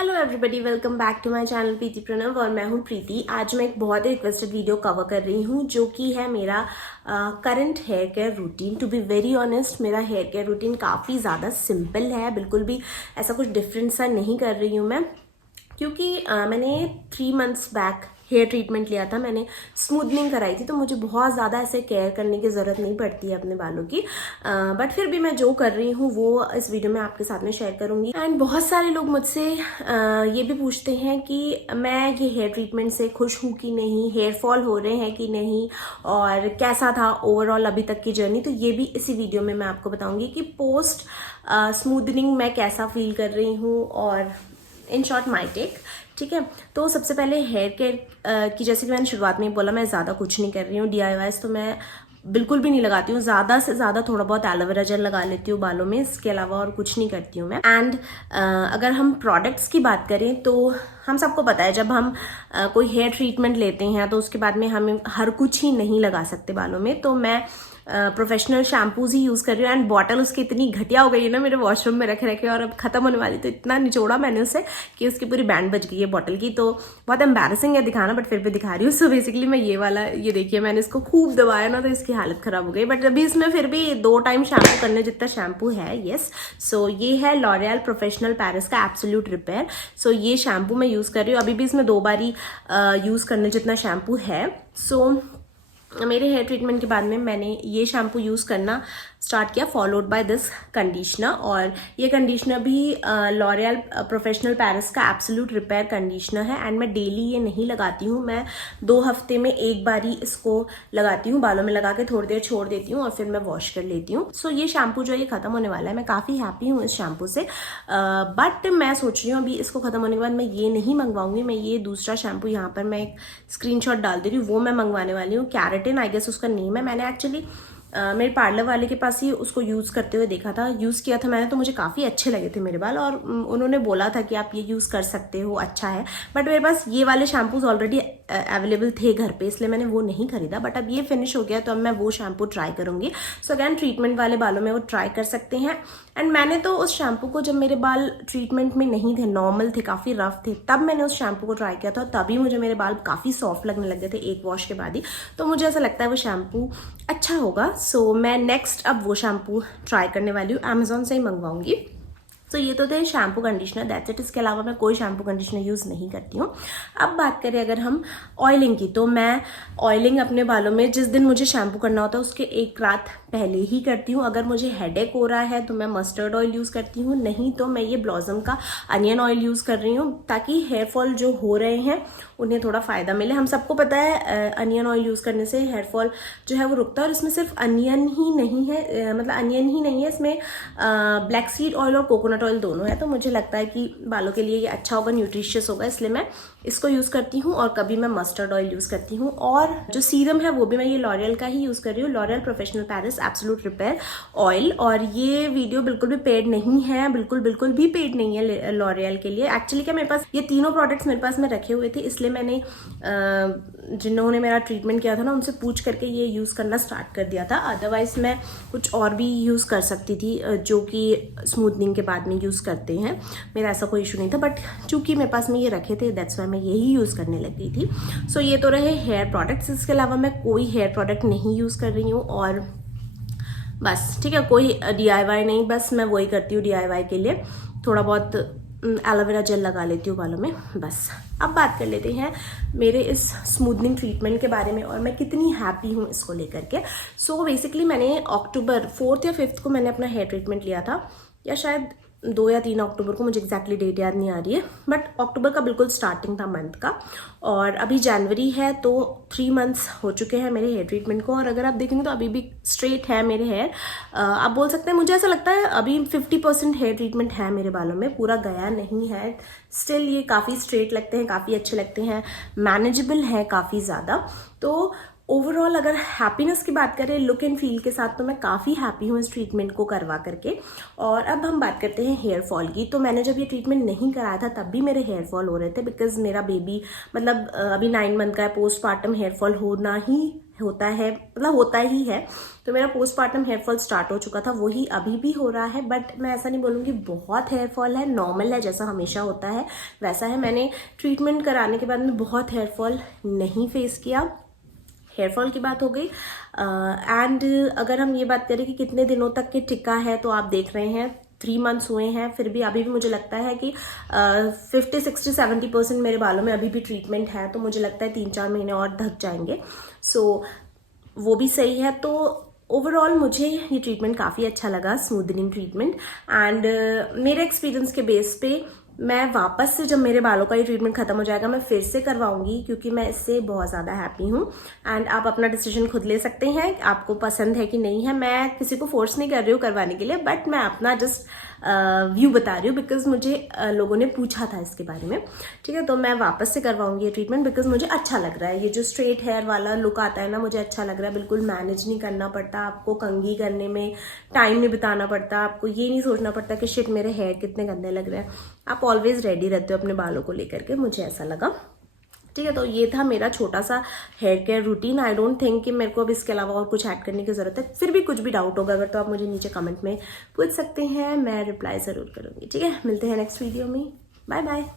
Hello everybody, welcome back to my channel Preeti Pranav और मैं हूं प्रीति। आज मैं एक बहुत ही रिक्वेस्टेड वीडियो कवर कर रही हूं जो कि है मेरा current hair care routine. To be very honest, मेरा हेयर केयर रूटीन काफ़ी ज़्यादा सिंपल है, बिल्कुल भी ऐसा कुछ डिफरेंट सा नहीं कर रही हूँ मैं, क्योंकि मैंने 3 मंथ्स बैक हेयर ट्रीटमेंट लिया था। मैंने स्मूथनिंग कराई थी, तो मुझे बहुत ज़्यादा ऐसे केयर करने की ज़रूरत नहीं पड़ती है अपने बालों की। बट फिर भी मैं जो कर रही हूँ वो इस वीडियो में आपके साथ में शेयर करूँगी। एंड बहुत सारे लोग मुझसे ये भी पूछते हैं कि मैं ये हेयर ट्रीटमेंट से खुश हूँ कि नहीं, हेयर फॉल हो रहे हैं कि नहीं, और कैसा था ओवरऑल अभी तक की जर्नी। तो ये भी इसी वीडियो में मैं आपको बताऊँगी कि पोस्ट स्मूथनिंग मैं कैसा फील कर रही हूँ, और इन शॉर्ट माई टेक। ठीक है, तो सबसे पहले हेयर केयर की, जैसे कि मैंने शुरुआत में ही बोला, मैं ज़्यादा कुछ नहीं कर रही हूँ। DIYs तो मैं बिल्कुल भी नहीं लगाती हूँ। ज़्यादा से ज़्यादा थोड़ा बहुत एलोवेरा जेल लगा लेती हूँ बालों में, इसके अलावा और कुछ नहीं करती हूँ मैं। एंड अगर हम प्रोडक्ट्स की बात करें तो हम सबको पता है, जब हम कोई हेयर ट्रीटमेंट लेते हैं तो उसके बाद में हमें हर कुछ ही नहीं लगा सकते बालों में। तो मैं प्रोफेशनल शैम्पूज ही यूज़ कर रही हूँ। एंड बॉटल उसकी इतनी घटिया हो गई है ना मेरे वॉशरूम में रखे रखे, और अब खत्म होने वाली, तो इतना निचोड़ा मैंने उसे कि उसकी पूरी बैंड बच गई है बॉटल की। तो बहुत एम्बैरेसिंग है दिखाना, बट फिर भी दिखा रही हूँ। सो बेसिकली मैं ये वाला, ये देखिए, मैंने इसको खूब दबाया ना तो इसकी हालत खराब हो गई। बट अभी इसमें फिर भी 2 टाइम शैम्पू करने जितना शैम्पू है। येस, सो ये है लॉरियल प्रोफेशनल पेरिस का एब्सोल्यूट रिपेयर। सो ये शैम्पू मैं यूज़ कर रही हूँ। अभी भी इसमें 2 बारी यूज़ करने जितना शैम्पू है। सो मेरे हेयर ट्रीटमेंट के बाद में मैंने ये शैम्पू यूज़ करना स्टार्ट किया, फॉलोड बाय दिस कंडीशनर। और ये कंडीशनर भी लॉरियल प्रोफेशनल पेरिस का एब्सोल्यूट रिपेयर कंडीशनर है। एंड मैं डेली ये नहीं लगाती हूँ, मैं 2 हफ्ते में एक बारी इसको लगाती हूँ, बालों में लगा के थोड़ी देर छोड़ देती हूँ और फिर मैं वॉश कर लेती हूँ। सो ये शैम्पू जो है ये खत्म होने वाला है। मैं काफ़ी हैप्पी हूँ इस शैम्पू से, बट मैं सोच रही हूँ अभी इसको खत्म होने के बाद मैं ये नहीं मंगवाऊंगी। मैं ये दूसरा शैम्पू, यहाँ पर मैं एक स्क्रीनशॉट डाल दे रही हूँ, वो मैं मंगवाने वाली हूँ। कैरेटिन आई गेस उसका नेम है। मैंने एक्चुअली मेरे पार्लर वाले के पास ही उसको यूज़ करते हुए देखा था, यूज़ किया था मैंने, तो मुझे काफ़ी अच्छे लगे थे मेरे बाल, और उन्होंने बोला था कि आप ये यूज़ कर सकते हो, अच्छा है। बट मेरे पास ये वाले शैम्पूज ऑलरेडी अवेलेबल थे घर पे, इसलिए मैंने वो नहीं खरीदा। बट अब ये फिनिश हो गया तो अब मैं वो शैम्पू ट्राई करूँगी। सो अगैन ट्रीटमेंट वाले बालों में वो ट्राई कर सकते हैं। एंड मैंने तो उस शैम्पू को, जब मेरे बाल ट्रीटमेंट में नहीं थे, नॉर्मल थे, काफ़ी रफ थे, तब मैंने उस शैम्पू को ट्राई किया था, तभी मुझे मेरे बाल काफ़ी सॉफ्ट लगने लगे थे एक वॉश के बाद ही। तो मुझे ऐसा लगता है वो शैम्पू अच्छा होगा। सो मैं नेक्स्ट अब वो शैम्पू ट्राई करने वाली हूँ, अमेजोन से ही मंगवाऊंगी। तो ये तो थे शैम्पू कंडीशनर, दैट्स इट। इसके अलावा मैं कोई शैम्पू कंडीशनर यूज़ नहीं करती हूँ। अब बात करें अगर हम ऑयलिंग की, तो मैं ऑयलिंग अपने बालों में जिस दिन मुझे शैम्पू करना होता है उसके एक रात पहले ही करती हूँ। अगर मुझे हेडेक हो रहा है तो मैं मस्टर्ड ऑयल यूज़ करती हूँ, नहीं तो मैं ये ब्लॉसम का अनियन ऑयल यूज़ कर रही हूँ, ताकि हेयर फॉल जो हो रहे हैं उन्हें थोड़ा फ़ायदा मिले। हम सबको पता है अनियन ऑयल यूज़ करने से हेयर फॉल जो है वो रुकता है, और इसमें सिर्फ अनियन ही नहीं है, मतलब अनियन ही नहीं है, इसमें ब्लैक सीड ऑयल और कोकोनट ऑयल दोनों है। तो मुझे लगता है कि बालों के लिए ये अच्छा होगा, न्यूट्रिशियस होगा, इसलिए मैं इसको यूज़ करती हूँ। और कभी मैं मस्टर्ड ऑयल यूज़ करती हूँ। और जो सीरम है वो भी मैं ये लॉरियल का ही यूज़ कर रही हूँ, L'Oréal professional Paris absolute repair oil. और ये वीडियो बिल्कुल भी पेड नहीं है, बिल्कुल भी पेड नहीं है लॉरियल के लिए। एक्चुअली क्या, मेरे पास ये तीनों प्रोडक्ट्स मेरे पास में रखे हुए थे, इसलिए मैंने जिन्होंने मेरा ट्रीटमेंट किया था ना उनसे पूछ करके ये यूज़ करना स्टार्ट कर दिया था। अदरवाइज मैं कुछ और भी यूज़ कर सकती थी जो कि स्मूथनिंग के बाद में यूज़ करते हैं, मेरा ऐसा कोई इशू नहीं था। बट चूंकि मेरे पास में ये रखे थे, दैट्स वाई मैं यही यूज़ करने लग गई थी। सो ये तो रहे हेयर प्रोडक्ट्स। इसके अलावा मैं कोई हेयर प्रोडक्ट नहीं यूज़ कर रही हूँ, और बस ठीक है, कोई DIY नहीं, बस मैं वही करती हूँ DIY के लिए, थोड़ा बहुत एलोवेरा जेल लगा लेती हूँ बालों में, बस। अब बात कर लेते हैं मेरे इस स्मूथनिंग ट्रीटमेंट के बारे में, और मैं कितनी हैप्पी हूँ इसको लेकर के। सो बेसिकली मैंने अक्टूबर 4 या 5 को मैंने अपना हेयर ट्रीटमेंट लिया था, या शायद 2 या 3 अक्टूबर को, मुझे एग्जैक्टली डेट याद नहीं आ रही है, बट अक्टूबर का बिल्कुल स्टार्टिंग था मंथ का। और अभी जनवरी है, तो 3 मंथ्स हो चुके हैं मेरे हेयर ट्रीटमेंट को। और अगर आप देखेंगे तो अभी भी स्ट्रेट है मेरे हेयर। आप बोल सकते हैं, मुझे ऐसा लगता है अभी 50% हेयर ट्रीटमेंट है मेरे बालों में, पूरा गया नहीं है। स्टिल ये काफ़ी स्ट्रेट लगते हैं, काफ़ी अच्छे लगते हैं, मैनेजेबल है काफ़ी ज़्यादा। तो ओवरऑल अगर हैप्पीनेस की बात करें लुक एंड फील के साथ, तो मैं काफ़ी हैप्पी हूँ इस ट्रीटमेंट को करवा करके। और अब हम बात करते हैं हेयर फॉल की। तो मैंने जब ये ट्रीटमेंट नहीं कराया था तब भी मेरे हेयर फॉल हो रहे थे, बिकॉज मेरा बेबी मतलब अभी 9 मंथ का है, पोस्टपार्टम हेयर फॉल होना ही होता है, मतलब होता ही है। तो मेरा पोस्टमार्टम हेयर फॉल स्टार्ट हो चुका था, वही अभी भी हो रहा है, बट मैं ऐसा नहीं बोलूँगी बहुत हेयर फॉल है, नॉर्मल है, जैसा हमेशा होता है वैसा है। मैंने ट्रीटमेंट कराने के बाद में बहुत हेयर फॉल नहीं फेस किया। हेयर फॉल की बात हो गई। एंड अगर हम ये बात करें कि कितने दिनों तक के टिका है, तो आप देख रहे हैं 3 मंथ्स हुए हैं, फिर भी अभी भी मुझे लगता है कि 50, 60, 70% मेरे बालों में अभी भी ट्रीटमेंट है। तो मुझे लगता है 3-4 महीने और ढक जाएंगे, सो वो भी सही है। तो ओवरऑल मुझे ये ट्रीटमेंट काफ़ी अच्छा लगा, स्मूदनिंग ट्रीटमेंट। एंड मेरे एक्सपीरियंस के बेस पे मैं वापस से, जब मेरे बालों का ये ट्रीटमेंट खत्म हो जाएगा, मैं फिर से करवाऊंगी, क्योंकि मैं इससे बहुत ज़्यादा हैप्पी हूँ। एंड आप अपना डिसीजन खुद ले सकते हैं, आपको पसंद है कि नहीं है। मैं किसी को फोर्स नहीं कर रही हूँ करवाने के लिए, बट मैं अपना जस्ट व्यू बता रही हूँ, बिकॉज मुझे लोगों ने पूछा था इसके बारे में। ठीक है, तो मैं वापस से करवाऊंगी ये ट्रीटमेंट, बिकॉज मुझे अच्छा लग रहा है। ये जो स्ट्रेट हेयर वाला लुक आता है ना, मुझे अच्छा लग रहा है। बिल्कुल मैनेज नहीं करना पड़ता आपको, कंघी करने में टाइम नहीं बिताना पड़ता आपको, ये नहीं सोचना पड़ता कि शिट मेरे हेयर कितने गंदे लग रहे हैं। आप ऑलवेज रेडी रहते हो अपने बालों को लेकर के, मुझे ऐसा लगा। ठीक है, तो ये था मेरा छोटा सा hair care routine. I don't think कि मेरे को अब इसके अलावा और कुछ ऐड करने की जरूरत है। फिर भी कुछ भी डाउट होगा अगर, तो आप मुझे नीचे कमेंट में पूछ सकते हैं, मैं रिप्लाई जरूर करूंगी। ठीक है, मिलते हैं नेक्स्ट वीडियो में। Bye bye.